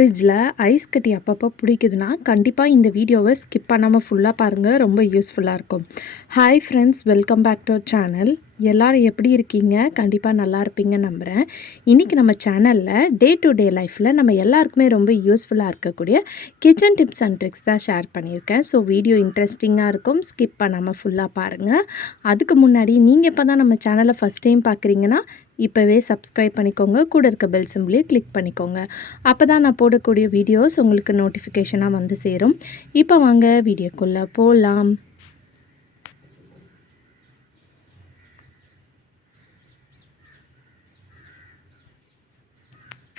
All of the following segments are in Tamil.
ஃப்ரிட்ஜில் ஐஸ் கட்டி அப்பப்போ பிடிக்குதுன்னா கண்டிப்பாக இந்த வீடியோவை ஸ்கிப் பண்ணாமல் ஃபுல்லாக பாருங்கள், ரொம்ப யூஸ்ஃபுல்லாக இருக்கும். Hi friends, welcome back to our channel. எல்லோரும் எப்படி இருக்கீங்க? கண்டிப்பாக நல்லா இருப்பீங்கன்னு நம்புகிறேன். இன்றைக்கி நம்ம சேனலில் டே டு டே லைஃப்பில் நம்ம எல்லாருக்குமே ரொம்ப யூஸ்ஃபுல்லாக இருக்கக்கூடிய கிச்சன் டிப்ஸ் அண்ட் ட்ரிக்ஸ் தான் ஷேர் பண்ணியிருக்கேன். ஸோ வீடியோ இன்ட்ரெஸ்டிங்காக இருக்கும், ஸ்கிப் பண்ணாமல் ஃபுல்லாக பாருங்கள். அதுக்கு முன்னாடி நீங்கள் இப்போ தான் நம்ம சேனலை ஃபஸ்ட் டைம் பார்க்குறீங்கன்னா இப்போவே சப்ஸ்கிரைப் பண்ணிக்கோங்க, கூட இருக்க பெல் சிம்பிளையும் கிளிக் பண்ணிக்கோங்க. அப்போ தான் நான் போடக்கூடிய வீடியோஸ் உங்களுக்கு நோட்டிஃபிகேஷனாக வந்து சேரும். இப்போ வாங்க வீடியோக்குள்ளே போகலாம்.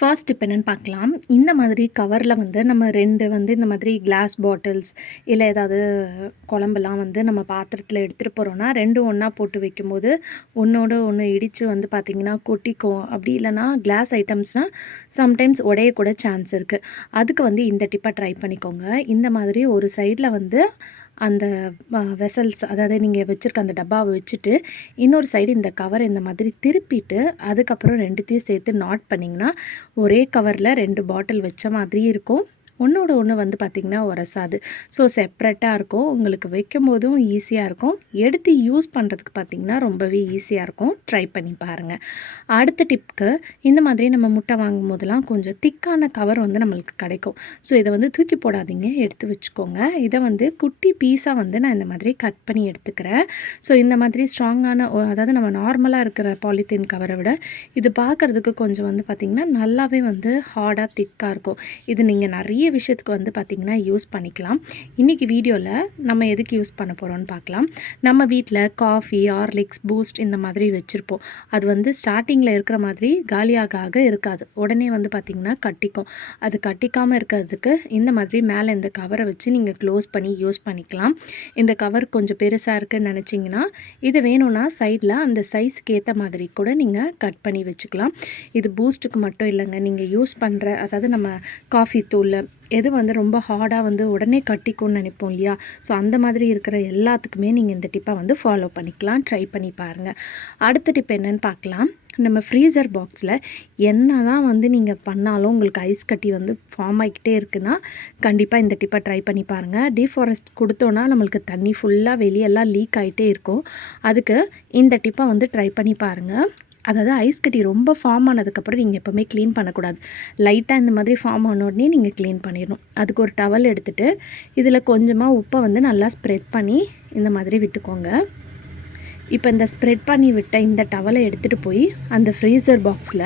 ஃபர்ஸ்ட் இப்போ என்னென்னு பார்க்கலாம். இந்த மாதிரி கவரில் வந்து நம்ம 2 வந்து இந்த மாதிரி கிளாஸ் பாட்டில்ஸ் இல்லை ஏதாவது குழம்புலாம் வந்து நம்ம பாத்திரத்தில் எடுத்துகிட்டு போகிறோன்னா 2 ஒன்றா போட்டு வைக்கும்போது ஒன்றோட ஒன்று இடித்து வந்து பார்த்திங்கன்னா கொட்டிக்கும். அப்படி இல்லைனா கிளாஸ் ஐட்டம்ஸ்னால் சம்டைம்ஸ் உடையக்கூட சான்ஸ் இருக்குது. அதுக்கு வந்து இந்த டிப்பை ட்ரை பண்ணிக்கோங்க. இந்த மாதிரி ஒரு சைடில் வந்து அந்த வெசல்ஸ், அதாவது நீங்கள் வச்சுருக்க அந்த டப்பாவை வச்சுட்டு இன்னொரு சைடு இந்த கவர் இந்த மாதிரி திருப்பிட்டு அதுக்கப்புறம் 2த்தையும் சேர்த்து நாட் பண்ணிங்கன்னா ஒரே கவரில் 2 பாட்டில் வச்ச மாதிரி இருக்கும். ஒன்றோட ஒன்று வந்து பார்த்திங்கன்னா உரசாது. ஸோ செப்ரேட்டாக இருக்கும். உங்களுக்கு வைக்கும் போதும் ஈஸியாக இருக்கும். எடுத்து யூஸ் பண்ணுறதுக்கு பார்த்திங்கன்னா ரொம்பவே ஈஸியாக இருக்கும். ட்ரை பண்ணி பாருங்கள். அடுத்த டிப்க்கு, இந்த மாதிரி நம்ம முட்டை வாங்கும் போதெல்லாம் கொஞ்சம் திக்கான கவர் வந்து நம்மளுக்கு கிடைக்கும். ஸோ இதை வந்து தூக்கி போடாதீங்க, எடுத்து வச்சுக்கோங்க. இதை வந்து குட்டி பீஸாக வந்து நான் இந்த மாதிரி கட் பண்ணி எடுத்துக்கிறேன். ஸோ இந்த மாதிரி ஸ்ட்ராங்கான, அதாவது நம்ம நார்மலாக இருக்கிற பாலித்தீன் கவரை விட இது பார்க்குறதுக்கு கொஞ்சம் வந்து பார்த்திங்கன்னா நல்லாவே வந்து ஹார்டாக திக்காக இருக்கும். இது நீங்கள் நிறைய விஷயத்துக்கு வந்து பார்த்திங்கன்னா யூஸ் பண்ணிக்கலாம். இன்றைக்கி வீடியோவில் நம்ம எதுக்கு யூஸ் பண்ண போகிறோம்னு பார்க்கலாம். நம்ம வீட்டில் காஃபி, ஹார்லிக்ஸ், பூஸ்ட் இந்த மாதிரி வச்சுருப்போம். அது வந்து ஸ்டார்டிங்கில் இருக்கிற மாதிரி காலியாக இருக்காது. உடனே வந்து பார்த்திங்கன்னா கட்டிக்கும். அது கட்டிக்காமல் இருக்கிறதுக்கு இந்த மாதிரி மேலே இந்த கவரை வச்சு நீங்கள் க்ளோஸ் பண்ணி யூஸ் பண்ணிக்கலாம். இந்த கவர் கொஞ்சம் பெருசாக இருக்குதுன்னு நினச்சிங்கன்னா இது வேணும்னா சைடில் அந்த சைஸுக்கு ஏற்ற மாதிரி கூட நீங்கள் கட் பண்ணி வச்சுக்கலாம். இது பூஸ்ட்டுக்கு மட்டும் இல்லைங்க, நீங்கள் யூஸ் பண்ணுற, அதாவது நம்ம காஃபி தூள் எது வந்து ரொம்ப ஹார்டாக வந்து உடனே கட்டிக்கும்னு நினைப்போம் இல்லையா? ஸோ அந்த மாதிரி இருக்கிற எல்லாத்துக்குமே நீங்கள் இந்த டிப்பை வந்து ஃபாலோ பண்ணிக்கலாம். ட்ரை பண்ணி பாருங்கள். அடுத்த டிப் என்னென்னு பார்க்கலாம். நம்ம ஃப்ரீசர் பாக்ஸில் என்ன தான் வந்து நீங்கள் பண்ணாலும் உங்களுக்கு ஐஸ் கட்டி வந்து ஃபார்ம் ஆகிக்கிட்டே இருக்குன்னா கண்டிப்பாக இந்த டிப்பை ட்ரை பண்ணி பாருங்கள். டீஃபாரஸ்ட் கொடுத்தோன்னா நம்மளுக்கு தண்ணி ஃபுல்லாக வெளியெல்லாம் லீக் ஆகிட்டே இருக்கும். அதுக்கு இந்த டிப்பை வந்து ட்ரை பண்ணி பாருங்கள். அதாவது ஐஸ் கட்டி ரொம்ப ஃபார்ம் ஆனதுக்கப்புறம் நீங்கள் எப்போவுமே க்ளீன் பண்ணக்கூடாது. லைட்டாக இந்த மாதிரி ஃபார்ம் ஆன உடனே நீங்கள் க்ளீன் பண்ணிடணும். அதுக்கு ஒரு டவல் எடுத்துகிட்டு இதில் கொஞ்சமாக உப்பை வந்து நல்லா ஸ்ப்ரெட் பண்ணி இந்த மாதிரி விட்டுக்கோங்க. இப்போ இந்த ஸ்ப்ரெட் பண்ணி விட்ட இந்த டவலை எடுத்துகிட்டு போய் அந்த ஃப்ரீசர் பாக்ஸில்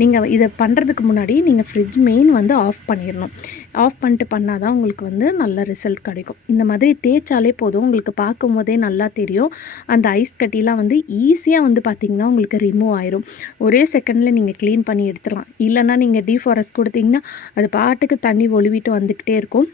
நீங்கள் இதை பண்ணுறதுக்கு முன்னாடி நீங்கள் ஃப்ரிட்ஜ் மெயின் வந்து ஆஃப் பண்ணிடணும். ஆஃப் பண்ணிட்டு பண்ணால் தான் உங்களுக்கு வந்து நல்ல ரிசல்ட் கிடைக்கும். இந்த மாதிரி தேய்ச்சாலே போதும், உங்களுக்கு பார்க்கும் போதே நல்லா தெரியும். அந்த ஐஸ் கட்டிலாம் வந்து ஈஸியாக வந்து பார்த்திங்கன்னா உங்களுக்கு ரிமூவ் ஆயிரும். ஒரே செகண்டில் நீங்கள் க்ளீன் பண்ணி எடுத்துடலாம். இல்லைனா நீங்கள் டீஃபாரஸ்ட் கொடுத்தீங்கன்னா அது பாட்டுக்கு தண்ணி ஒழுவிட்டு வந்துக்கிட்டே இருக்கும்.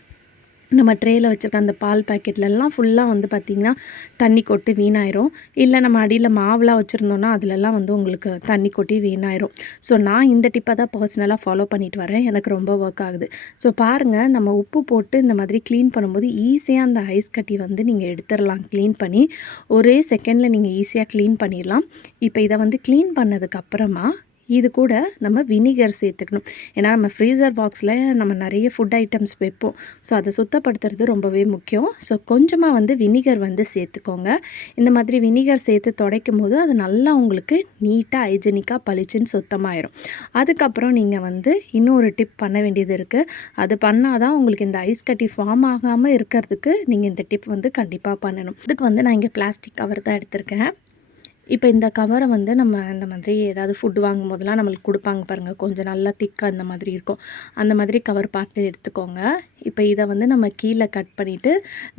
நம்ம ட்ரேயில் வச்சுருக்க அந்த பால் பேக்கெட்லலாம் ஃபுல்லாக வந்து பார்த்திங்கன்னா தண்ணி கொட்டி வீணாயிரும். இல்லை நம்ம அடியில் மாவுலாம் வச்சுருந்தோன்னா அதிலெல்லாம் வந்து உங்களுக்கு தண்ணி கொட்டி வீணாயிரும். ஸோ நான் இந்த டிப்பை தான் பர்சனலாக ஃபாலோ பண்ணிட்டு வரேன். எனக்கு ரொம்ப ஒர்க் ஆகுது. ஸோ பாருங்கள், நம்ம உப்பு போட்டு இந்த மாதிரி க்ளீன் பண்ணும்போது ஈஸியாக அந்த ஐஸ் கட்டி வந்து நீங்கள் எடுத்துடலாம். க்ளீன் பண்ணி ஒரே செகண்டில் நீங்கள் ஈஸியாக க்ளீன் பண்ணிடலாம். இப்போ இதை வந்து க்ளீன் பண்ணதுக்கப்புறமா இது கூட நம்ம வினிகர் சேர்த்துக்கணும். ஏன்னா நம்ம ஃப்ரீசர் பாக்ஸில் நம்ம நிறைய ஃபுட் ஐட்டம்ஸ் வைப்போம். ஸோ அதை சுத்தப்படுத்துறது ரொம்பவே முக்கியம். ஸோ கொஞ்சமாக வந்து வினிகர் வந்து சேர்த்துக்கோங்க. இந்த மாதிரி வினிகர் சேர்த்து துடைக்கும் போது அது நல்லா உங்களுக்கு நீட்டாக ஹைஜெனிக்காக பளிச்சுன்னு சுத்தமாயிரும். அதுக்கப்புறம் நீங்கள் வந்து இன்னொரு டிப் பண்ண வேண்டியது இருக்குது. அது பண்ணால் தான் உங்களுக்கு இந்த ஐஸ் கட்டி ஃபார்ம் ஆகாமல் இருக்கிறதுக்கு நீங்கள் இந்த டிப் வந்து கண்டிப்பாக பண்ணணும். அதுக்கு வந்து நான் இங்கே பிளாஸ்டிக் கவர் தான் எடுத்திருக்கேன். இப்போ இந்த கவரை வந்து நம்ம இந்த மாதிரி ஏதாவது ஃபுட்டு வாங்கும் போதெல்லாம் நம்மளுக்கு கொடுப்பாங்க பாருங்கள், கொஞ்சம் நல்லா திக்காக இந்த மாதிரி இருக்கும். அந்த மாதிரி கவர் பார்த்து எடுத்துக்கோங்க. இப்போ இதை வந்து நம்ம கீழே கட் பண்ணிவிட்டு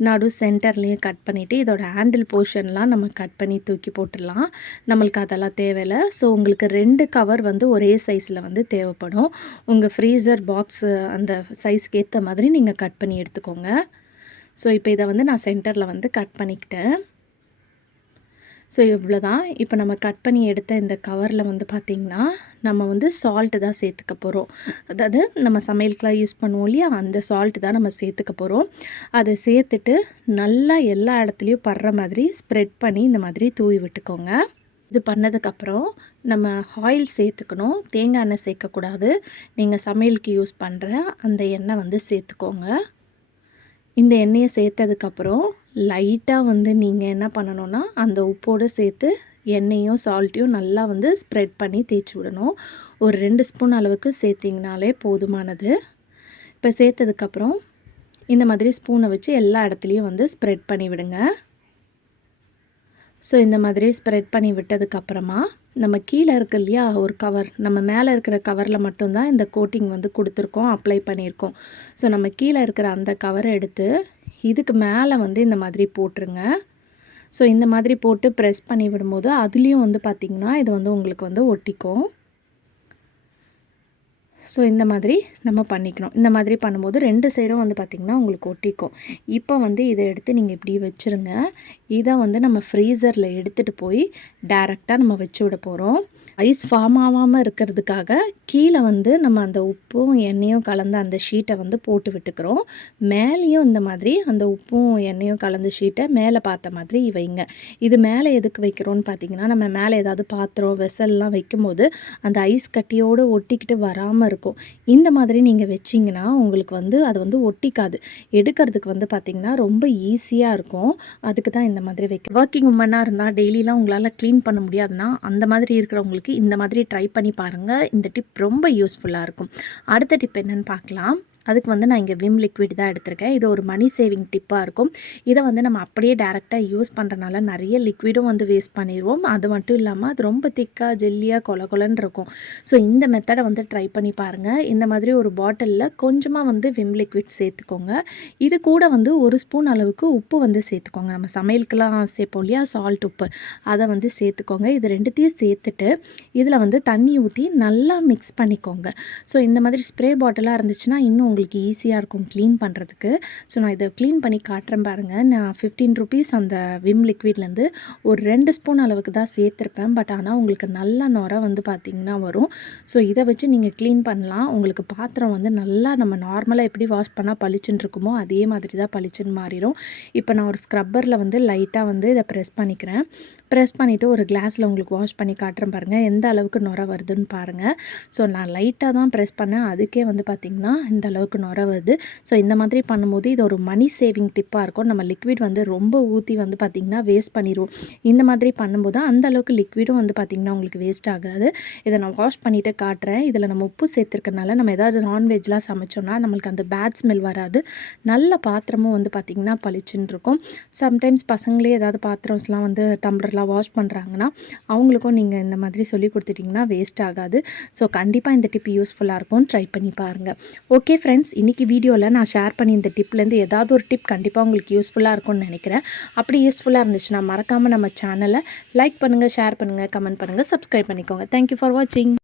நடு சென்டர்லேயும் கட் பண்ணிவிட்டு இதோட ஹேண்டில் போர்ஷன்லாம் நம்ம கட் பண்ணி தூக்கி போட்டுடலாம். நம்மளுக்கு அதெல்லாம் தேவையில்லை. ஸோ உங்களுக்கு 2 கவர் வந்து ஒரே சைஸில் வந்து தேவைப்படும். உங்கள் ஃப்ரீசர் பாக்ஸு அந்த சைஸ்க்கு ஏற்ற மாதிரி நீங்கள் கட் பண்ணி எடுத்துக்கோங்க. ஸோ இப்போ இதை வந்து நான் சென்டரில் வந்து கட் பண்ணிக்கிட்டேன். ஸோ இவ்வளோ தான். இப்போ நம்ம கட் பண்ணி எடுத்த இந்த கவரில் வந்து பார்த்திங்கன்னா நம்ம வந்து சால்ட்டு தான் சேர்த்துக்க போகிறோம். அதாவது நம்ம சமையலுக்குலாம் யூஸ் பண்ணுவோம் இல்லையா, அந்த சால்ட்டு தான் நம்ம சேர்த்துக்க போகிறோம். அதை சேர்த்துட்டு நல்லா எல்லா இடத்துலையும் படுற மாதிரி ஸ்ப்ரெட் பண்ணி இந்த மாதிரி தூவி விட்டுக்கோங்க. இது பண்ணதுக்கப்புறம் நம்ம ஆயில் சேர்த்துக்கணும். தேங்காய் எண்ணெய் சேர்க்கக்கூடாது. நீங்கள் சமையலுக்கு யூஸ் பண்ணுற அந்த எண்ணெய் வந்து சேர்த்துக்கோங்க. இந்த எண்ணெயை சேர்த்ததுக்கப்புறம் லைட்டாக வந்து நீங்கள் என்ன பண்ணணுன்னா, அந்த உப்போடு சேர்த்து எண்ணெயும் சால்ட்டையும் நல்லா வந்து ஸ்ப்ரெட் பண்ணி தேய்ச்சி விடணும். ஒரு 2 ஸ்பூன் அளவுக்கு சேர்த்திங்கனாலே போதுமானது. இப்போ சேர்த்ததுக்கப்புறம் இந்த மாதிரி ஸ்பூனை வச்சு எல்லா இடத்துலையும் வந்து ஸ்ப்ரெட் பண்ணி விடுங்க. ஸோ இந்த மாதிரி ஸ்ப்ரெட் பண்ணி விட்டதுக்கப்புறமா நம்ம கீழே இருக்கு இல்லையா ஒரு கவர், நம்ம மேலே இருக்கிற கவரில் மட்டும்தான் இந்த கோட்டிங் வந்து கொடுத்துருக்கோம், அப்ளை பண்ணியிருக்கோம். ஸோ நம்ம கீழே இருக்கிற அந்த கவரை எடுத்து இதுக்கு மேலே வந்து இந்த மாதிரி போட்டுருங்க. ஸோ இந்த மாதிரி போட்டு ப்ரெஸ் பண்ணி விடும்போது அதுலேயும் வந்து பார்த்திங்கன்னா இது வந்து உங்களுக்கு வந்து ஒட்டிக்கும். ஸோ இந்த மாதிரி நம்ம பண்ணிக்கணும். இந்த மாதிரி பண்ணும்போது 2 சைடும் வந்து பார்த்திங்கன்னா உங்களுக்கு ஒட்டிக்கும். இப்போ வந்து இதை எடுத்து நீங்கள் இப்படி வச்சுருங்க. இதை வந்து நம்ம ஃப்ரீசரில் எடுத்துகிட்டு போய் டைரெக்டாக நம்ம வச்சு விட போகிறோம். ஐஸ் ஃபார்ம் ஆகாமல் இருக்கிறதுக்காக கீழே வந்து நம்ம அந்த உப்பும் எண்ணெயும் கலந்த அந்த ஷீட்டை வந்து போட்டு விட்டுக்கிறோம். மேலேயும் இந்த மாதிரி அந்த உப்பும் எண்ணெயும் கலந்த ஷீட்டை மேலே பார்த்த மாதிரி வைங்க. இது மேலே எதுக்கு வைக்கிறோன்னு பார்த்தீங்கன்னா, நம்ம மேலே ஏதாவது பாத்திரம் வெசல்லாம் வைக்கும்போது அந்த ஐஸ் கட்டியோடு ஒட்டிக்கிட்டு வராமல் இருக்கும். இந்த மாதிரி நீங்கள் வச்சிங்கன்னா உங்களுக்கு வந்து அது வந்து ஒட்டிக்காது. எடுக்கிறதுக்கு வந்து பார்த்திங்கன்னா ரொம்ப ஈஸியாக இருக்கும். அதுக்கு தான் இந்த மாதிரி வைக்க. ஒர்க்கிங் உமனாக இருந்தால் டெய்லிலாம் உங்களால் க்ளீன் பண்ண முடியாதுன்னா அந்த மாதிரி இருக்கிறவங்களுக்கு இந்த மாதிரி ட்ரை பண்ணி பாருங்கள். இந்த டிப் ரொம்ப யூஸ்ஃபுல்லாக இருக்கும். அடுத்த டிப் என்னென்னு பார்க்கலாம். அதுக்கு வந்து நான் இங்கே விம் லிக்விட் தான் எடுத்திருக்கேன். இது ஒரு மணி சேவிங் டிப்பாக இருக்கும். இதை வந்து நம்ம அப்படியே டேரெக்டாக யூஸ் பண்ணுறனால நிறைய லிக்விடும் வந்து வேஸ்ட் பண்ணிடுவோம். அது மட்டும் இல்லாமல் அது ரொம்ப திக்காக ஜெல்லியாக கொலன்னு இருக்கும். ஸோ இந்த மெத்தடை வந்து ட்ரை பண்ணி பாருங்கள். இந்த மாதிரி ஒரு பாட்டிலில் கொஞ்சமாக வந்து விம் லிக்விட் சேர்த்துக்கோங்க. இது கூட வந்து 1 ஸ்பூன் அளவுக்கு உப்பு வந்து சேர்த்துக்கோங்க. நம்ம சமையலுக்கெல்லாம் சேர்ப்போம் இல்லையா, சால்ட் உப்பு, அதை வந்து சேர்த்துக்கோங்க. இது 2த்தையும் சேர்த்துட்டு இதில் வந்து தண்ணி ஊற்றி நல்லா மிக்ஸ் பண்ணிக்கோங்க. ஸோ இந்த மாதிரி ஸ்ப்ரே பாட்டிலாக இருந்துச்சுன்னா இன்னும் உங்களுக்கு ஈஸியாக இருக்கும் க்ளீன் பண்ணுறதுக்கு. ஸோ நான் இதை க்ளீன் பண்ணி காட்டுறேன் பாருங்கள். நான் 15 ருபீஸ் அந்த விம் லிக்விட்லேருந்து ஒரு 2 ஸ்பூன் அளவுக்கு தான் சேர்த்துருப்பேன். பட் ஆனால் உங்களுக்கு நல்ல நுரை வந்து பார்த்திங்கன்னா வரும். ஸோ இதை வச்சு நீங்கள் க்ளீன் பண்ணலாம். உங்களுக்கு பாத்திரம் வந்து நல்லா நம்ம நார்மலாக எப்படி வாஷ் பண்ணால் பளிச்சுன்னு இருக்குமோ அதே மாதிரி தான் பளிச்சுன்னு மாறிடும். இப்போ நான் ஒரு ஸ்க்ரப்பரில் வந்து லைட்டாக வந்து இதை ப்ரெஸ் பண்ணிக்கிறேன். ப்ரெஸ் பண்ணிவிட்டு ஒரு கிளாஸில் உங்களுக்கு வாஷ் பண்ணி காட்டுறேன் பாருங்கள், எந்த அளவுக்கு நுரை வருதுன்னு பாருங்கள். ஸோ நான் லைட்டாக தான் ப்ரெஸ் பண்ணேன், அதுக்கே வந்து பார்த்திங்கன்னா இந்த அளவுக்கு நுரை வருது. ஸோ இந்த மாதிரி பண்ணும்போது இது ஒரு மணி சேவிங் டிப்பாக இருக்கும். நம்ம லிக்விட் வந்து ரொம்ப ஊற்றி வந்து பார்த்திங்கன்னா வேஸ்ட் பண்ணிடுவோம். இந்த மாதிரி பண்ணும்போது அந்த அளவுக்கு லிக்விடும் வந்து பார்த்திங்கன்னா உங்களுக்கு வேஸ்ட் ஆகாது. இதை நான் வாஷ் பண்ணிவிட்டு காட்டுறேன். இதில் நம்ம உப்பு சேர்த்துருக்கனால நம்ம ஏதாவது நான்வெஜ்லாம் சமைச்சோன்னா நம்மளுக்கு அந்த பேட் ஸ்மெல் வராது. நல்ல பாத்திரமும் வந்து பார்த்திங்கன்னா பளிச்சுன்னு இருக்கும். சம்டைம்ஸ் பசங்களே ஏதாவது பாத்திரம்ஸ்லாம் வந்து டம்ளர்லாம் வாஷ் பண்ணுறாங்கன்னா அவங்களுக்கும் நீங்கள் இந்த மாதிரி சொல்லி கொடுத்துட்டிங்கன்னா வேஸ்ட் ஆகாது. ஸோ கண்டிப்பாக இந்த டிப் யூஸ்ஃபுல்லாக இருக்கும். ட்ரை பண்ணி பாருங்கள். ஓகே ஃப்ரெண்ட்ஸ், இன்றைக்கி வீடியோவில் நான் ஷேர் பண்ணி இந்த டிப்லேருந்து ஏதாவது ஒரு டிப் கண்டிப்பாக உங்களுக்கு யூஸ்ஃபுல்லாக இருக்கும்னு நினைக்கிறேன். அப்படி யூஸ்ஃபுல்லாக இருந்துச்சுன்னா மறக்காமல் நம்ம சேனலை லைக் பண்ணுங்கள், ஷேர் பண்ணுங்கள், கமெண்ட் பண்ணுங்கள், சப்ஸ்கிரைப் பண்ணிக்கோங்க. தேங்க்யூ ஃபார் வாட்சிங்.